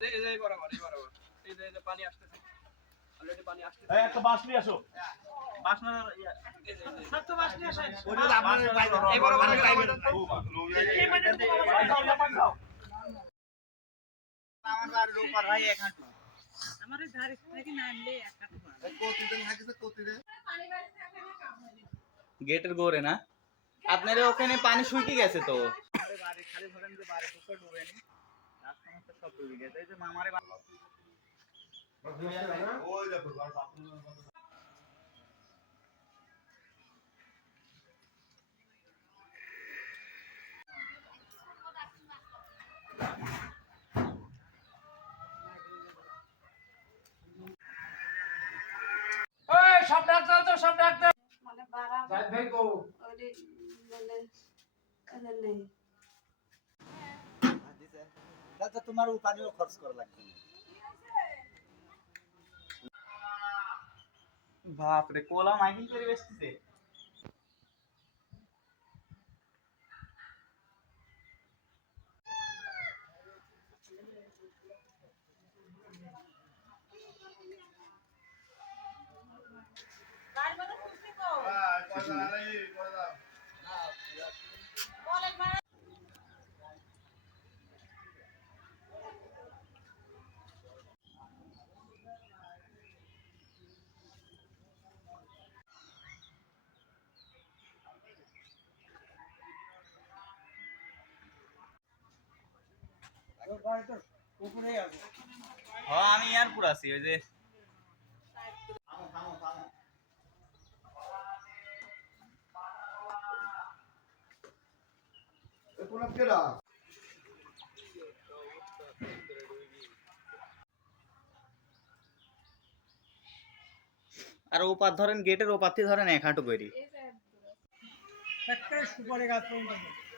এই বরাবর এই যে পানি আসতেছে অলরেডি পানি আসতেছে এই একটা বাস নিয়ে আসো বাস না সব তো বাস নিয়ে আসেন ওই যে আপনার এই বরাবর এই মানে তো আমার বাড়ির উপর ভাই এক হাঁটু আমারে ধারে থেকে নামলে একটা কতদিন হাঁটিছে কতদিন গেটের গোরে না আপনার ওখানে পানি শুকিয়ে গেছে তো আমাদের বাড়ি খালি ধরেন যে বাড়ি ঢুকে ডুবেনি রাস্তা মতো সব ডুবে গেছে এই যে মামারে ওই দেখো এই সব ডাক্তার তো সব ডাক্তার মানে বাড়া যাই ভাই গো ওই মানে এদের নেই তাতে তোমার পানিও খরচ করা লাগবে বাপ রে কোলা মাইকিং করে বেচতেছে গাড়ি মতো খুঁজতে কো উপরে আছে হ্যাঁ আমি এয়ারপুর আছি ওই যে থামো থামো থামো কোন কেডা আর ওপার ধরেন গেটের ওপার থেকে ধরেন এক হাঁটু করি একটা সুপারি গাছ পর্যন্ত